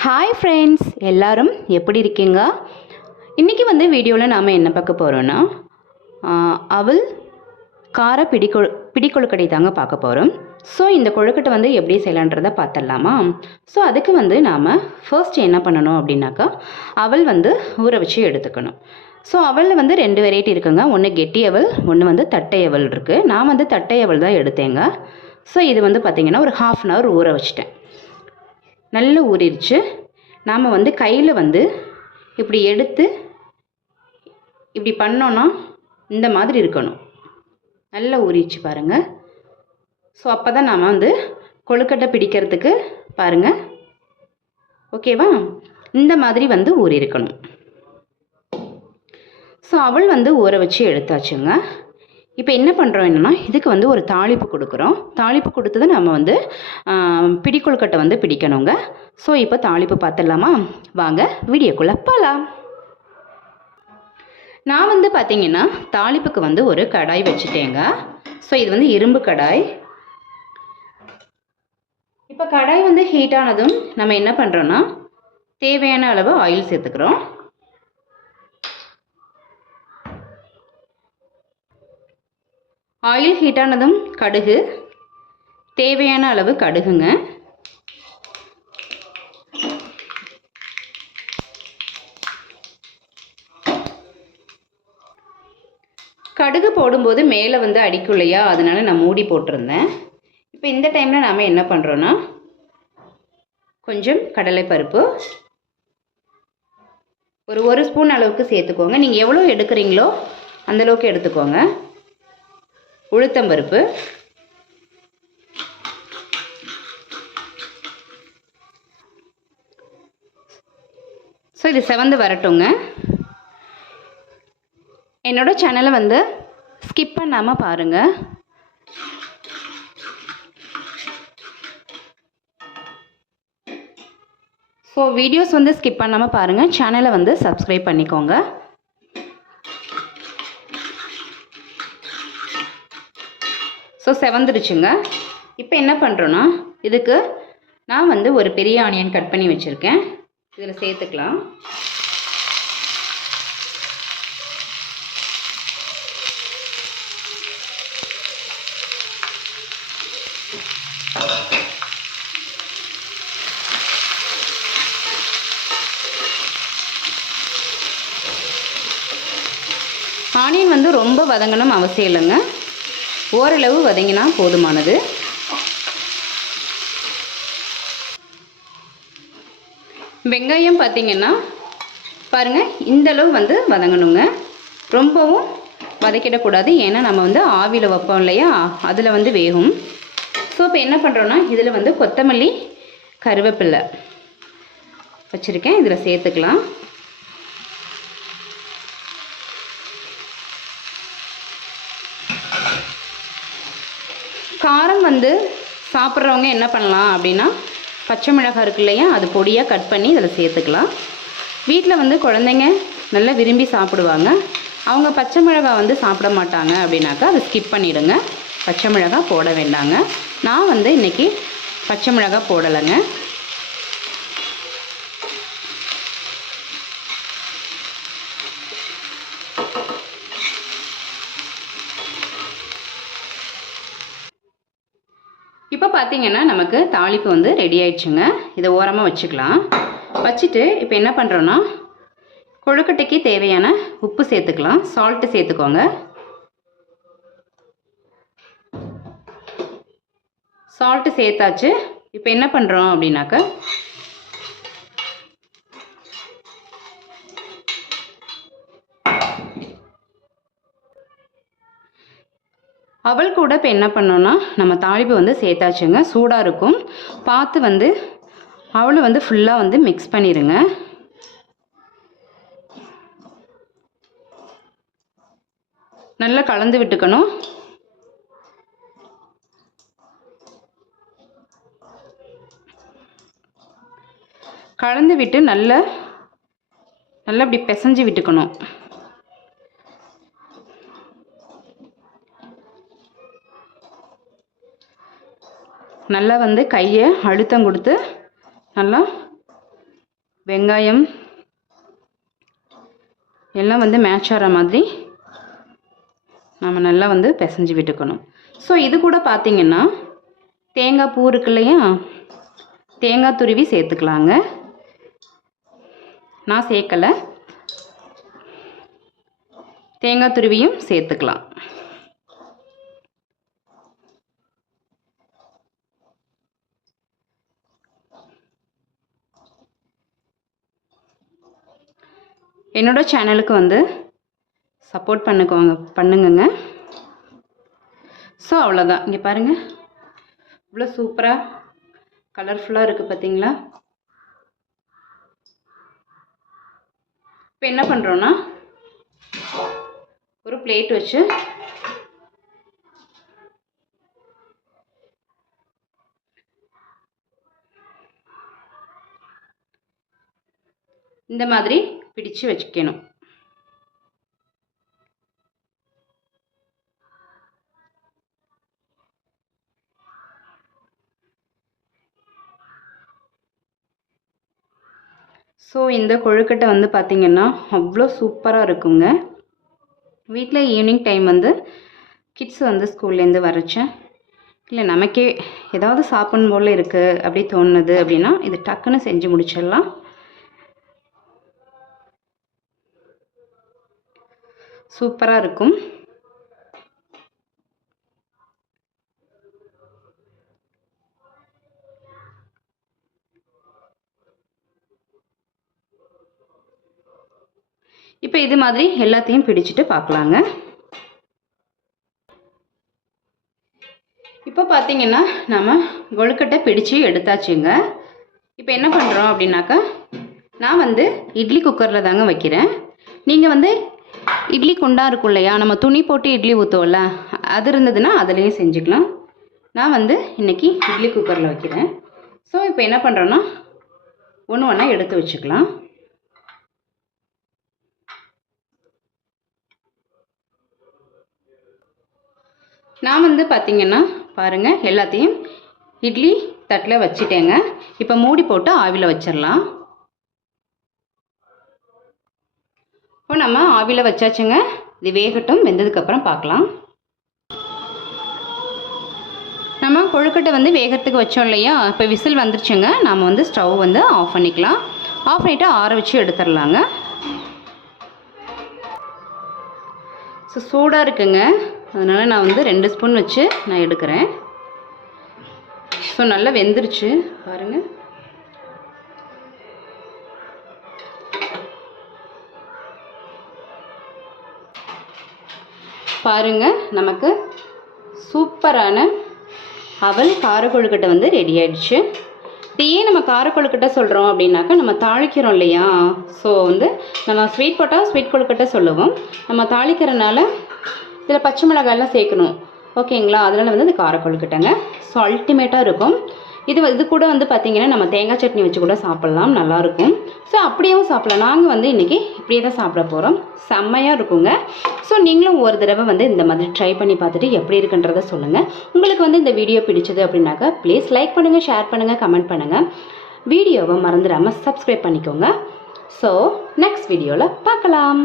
Hi friends, எல்லாரும் எப்படி இருக்கீங்க? இன்றைக்கி வீடியோவில் நாம் என்ன பார்க்க போகிறோன்னா அவல் கார பிடிக்கொழுக்கட்டை தாங்க பார்க்க போகிறோம். ஸோ இந்த கொழுக்கட்டை எப்படி செய்யலான்றதை பார்த்துடலாமா? ஸோ அதுக்கு நாம் ஃபர்ஸ்ட் என்ன பண்ணணும் அப்படின்னாக்கா, அவல் ஊற வச்சு எடுத்துக்கணும். ஸோ அவலில் ரெண்டு வெரைட்டி இருக்குங்க. ஒன்று கெட்டி அவல், ஒன்று தட்டை அவல் இருக்குது. நான் தட்டை அவல் தான் எடுத்தேங்க. ஸோ இது பார்த்திங்கன்னா ஒரு 1/2 அன் ஹவர் ஊற வச்சிட்டேன். நல்லா ஊறிடுச்சு. நாம் கையில் இப்படி எடுத்து இப்படி பண்ணோன்னா இந்த மாதிரி இருக்கணும். நல்லா ஊறிடுச்சு பாருங்கள். ஸோ அப்போ தான் நாம் கொழுக்கட்டை பிடிக்கிறதுக்கு பாருங்கள். ஓகேவா? இந்த மாதிரி ஊறி இருக்கணும். ஸோ அவள் ஊற வச்சு எடுத்தாச்சுங்க. இப்போ என்ன பண்ணுறோம் என்னென்னா, இதுக்கு ஒரு தாளிப்பு கொடுக்குறோம். தாளிப்பு கொடுத்தது நம்ம பிடிக்கொழுக்கட்டை பிடிக்கணுங்க. ஸோ இப்போ தாளிப்பு பார்த்துடலாமா? வாங்க வீடியோக்குள்ளே போகலாம். நான் பார்த்திங்கன்னா தாளிப்புக்கு ஒரு கடாய் வச்சுட்டேங்க. ஸோ இது இரும்பு கடாய். இப்போ கடாய் ஹீட் ஆனதும் நம்ம என்ன பண்ணுறோன்னா, தேவையான அளவு ஆயில் சேர்த்துக்கிறோம். ஆயில் ஹீட் ஆனதும் கடுகு, தேவையான அளவு கடுகுங்க. கடுகு போடும்போது மேலே அடிக்கும் இல்லையா, அதனால நான் மூடி போட்டிருந்தேன். இப்போ இந்த டைமில் நாம் என்ன பண்ணுறோன்னா, கொஞ்சம் கடலைப்பருப்பு ஒரு ஸ்பூன் அளவுக்கு சேர்த்துக்கோங்க. நீங்கள் எவ்வளோ எடுக்கிறீங்களோ அந்தளவுக்கு எடுத்துக்கோங்க. உளுத்தம்பருப்பு, ஸோ இது செவந்து வரட்டுங்க. என்னோடய சேனலை ஸ்கிப் பண்ணாமல் பாருங்கள். ஸோ வீடியோஸ் ஸ்கிப் பண்ணாமல் பாருங்கள். சேனலை சப்ஸ்கிரைப் பண்ணிக்கோங்க. ஸோ செவந்துருச்சுங்க. இப்போ என்ன பண்ணுறோன்னா, இதுக்கு நான் ஒரு பெரிய ஆனியன் கட் பண்ணி வச்சுருக்கேன். இதில் சேர்த்துக்கலாம். ஆனியன் ரொம்ப வதங்கணும் அவசியம் இல்லைங்க. ஓரளவு வதங்கினா போதுமானது. வெங்காயம் பார்த்திங்கன்னா பாருங்கள், இந்தளவு வதங்கணுங்க. ரொம்பவும் வதக்கிடக்கூடாது. ஏன்னா நம்ம ஆவியில் வைப்போம் இல்லையா, அதில் வேகும். ஸோ இப்போ என்ன பண்ணுறோன்னா, இதில் கொத்தமல்லி, கருவேப்பிலை வச்சுருக்கேன். இதில் சேர்த்துக்கலாம். காரம் சாப்பிட்றவங்க என்ன பண்ணலாம் அப்படின்னா, பச்சை மிளகாய் இருக்கு இல்லையா, அது பொடியாக கட் பண்ணி இதில் சேர்த்துக்கலாம். வீட்டில் குழந்தைங்க நல்லா விரும்பி சாப்பிடுவாங்க. அவங்க பச்சை மிளகாய் சாப்பிட மாட்டாங்க அப்படின்னாக்கா அதை ஸ்கிப் பண்ணிவிடுங்க. பச்சை மிளகாய் போட வேண்டாங்க. நான் இன்றைக்கி பச்சை மிளகாய் போடலைங்க. இப்போ பார்த்திங்கன்னா நமக்கு தாளிப்பு ரெடி ஆயிடுச்சுங்க. இதை ஓரமாக வச்சுக்கலாம். வச்சுட்டு இப்போ என்ன பண்ணுறோன்னா, கொழுக்கட்டைக்கு தேவையான உப்பு சேர்த்துக்கலாம். சால்ட்டு சேர்த்துக்கோங்க. சால்ட்டு சேர்த்தாச்சு. இப்போ என்ன பண்ணுறோம் அப்படின்னாக்க, அவள் கூட இப்போ என்ன பண்ணோன்னா, நம்ம தாளிப்பு சேர்த்தாச்சுங்க. சூடாக இருக்கும். பார்த்து அவளை ஃபுல்லாக மிக்ஸ் பண்ணிடுங்க. நல்லா கலந்து விட்டுக்கணும். கலந்து விட்டு நல்லா இப்படி பிசைஞ்சு விட்டுக்கணும். நல்லா கையை அழுத்தம் கொடுத்து நல்லா வெங்காயம் எல்லாம் வந்து மேட்ச் ஆகிற மாதிரி நம்ம நல்லா வந்து பிசைஞ்சு விட்டுக்கணும். ஸோ இது கூட பார்த்திங்கன்னா தேங்காய் பூ இருக்கு இல்லையா, தேங்காய் துருவி சேர்த்துக்கலாங்க. நான் சேர்க்கலை, தேங்காய் துருவியும் சேர்த்துக்கலாம். என்னோடய சேனலுக்கு வந்து சப்போர்ட் பண்ணுங்கங்க. ஸோ அவ்வளோதான். இங்கே பாருங்கள், இவ்வளோ சூப்பராக கலர்ஃபுல்லாக இருக்குது பார்த்தீங்களா. இப்போ என்ன பண்ணுறோன்னா ஒரு பிளேட் வச்சு இந்த மாதிரி பிடிச்சு வச்சுக்கணும். ஸோ இந்த கொழுக்கட்டை வந்து பார்த்திங்கன்னா அவ்வளோ சூப்பராக இருக்குங்க. வீட்டில் ஈவினிங் டைம் வந்து கிட்ஸ் வந்து ஸ்கூல்லேருந்து வரச்சேன், இல்லை நமக்கே ஏதாவது சாப்பிடணும் போல் இருக்குது அப்படி தோணுது அப்படின்னா இது டக்குன்னு செஞ்சு முடிச்சிடலாம். சூப்பராக இருக்கும். இப்போ இது மாதிரி எல்லாத்தையும் பிடிச்சிட்டு பார்க்கலாங்க. இப்போ பார்த்தீங்கன்னா நம்ம கொழுக்கட்டை பிடிச்சி எடுத்தாச்சுங்க. இப்போ என்ன பண்ணுறோம் அப்படின்னாக்கா, நான் வந்து இட்லி குக்கரில் தாங்க வைக்கிறேன். நீங்கள் வந்து இட்லி குண்டா இருக்கும் இல்லையா, நம்ம துணி போட்டு இட்லி ஊற்றுவோம்ல, அது இருந்ததுன்னா அதுலேயும் செஞ்சுக்கலாம். நான் வந்து இன்றைக்கி இட்லி குக்கரில் வைக்கிறேன். ஸோ இப்போ என்ன பண்ணுறோன்னா ஒன்று ஒன்றா எடுத்து வச்சுக்கலாம். நான் வந்து பார்த்திங்கன்னா பாருங்கள், எல்லாத்தையும் இட்லி தட்டில் வச்சுட்டேங்க. இப்போ மூடி போட்டு ஆவியில் வச்சிடலாம். இப்போ நம்ம ஆவியில் வச்சாச்சுங்க. இது வேகட்டும், வெந்ததுக்கப்புறம் பார்க்கலாம். நம்ம கொழுக்கட்டை வந்து வேகத்துக்கு வச்சோம் இல்லையா, இப்போ விசில் வந்துருச்சுங்க. நாம் வந்து ஸ்டவ் வந்து ஆஃப் பண்ணிக்கலாம். ஆஃப் பண்ணிவிட்டு ஆற வச்சு எடுத்துடலாங்க. ஸோ சூடாக இருக்குங்க, அதனால் நான் வந்து 2 ஸ்பூன் வச்சு நான் எடுக்கிறேன். ஸோ நல்லா வெந்துருச்சு பாருங்கள். பாருங்கள், நமக்கு சூப்பரான அவல் கார கொழுக்கட்டை வந்து ரெடி ஆயிடுச்சு. இது ஏன் நம்ம கார கொழுக்கட்டை சொல்கிறோம் அப்படின்னாக்கா, நம்ம தாளிக்கிறோம் இல்லையா. ஸோ வந்து நம்ம ஸ்வீட் போட்டால் ஸ்வீட் கொழுக்கட்டை சொல்லுவோம். நம்ம தாளிக்கிறனால இதில் பச்சை மிளகாயெல்லாம் சேர்க்கணும், ஓகேங்களா. அதனால் வந்து இது கார கொழுக்கட்டைங்க. ஸோ அல்டிமேட்டாக இருக்கும். இது கூட வந்து பார்த்திங்கன்னா நம்ம தேங்காய் சட்னி வச்சு கூட சாப்பிட்லாம், நல்லாயிருக்கும். ஸோ அப்படியேவும் சாப்பிட்லாம். நாங்கள் வந்து இன்றைக்கி இப்படியே தான் சாப்பிட போகிறோம். செம்மையாக இருக்குங்க. ஸோ நீங்களும் ஒரு தடவை வந்து இந்த மாதிரி ட்ரை பண்ணி பார்த்துட்டு எப்படி இருக்குன்றதை சொல்லுங்கள். உங்களுக்கு வந்து இந்த வீடியோ பிடிச்சது அப்படின்னாக்கா ப்ளீஸ் லைக் பண்ணுங்கள், ஷேர் பண்ணுங்கள், கமெண்ட் பண்ணுங்கள். வீடியோவை மறந்துடாமல் சப்ஸ்கிரைப் பண்ணிக்கோங்க. ஸோ நெக்ஸ்ட் வீடியோவில் பார்க்கலாம்.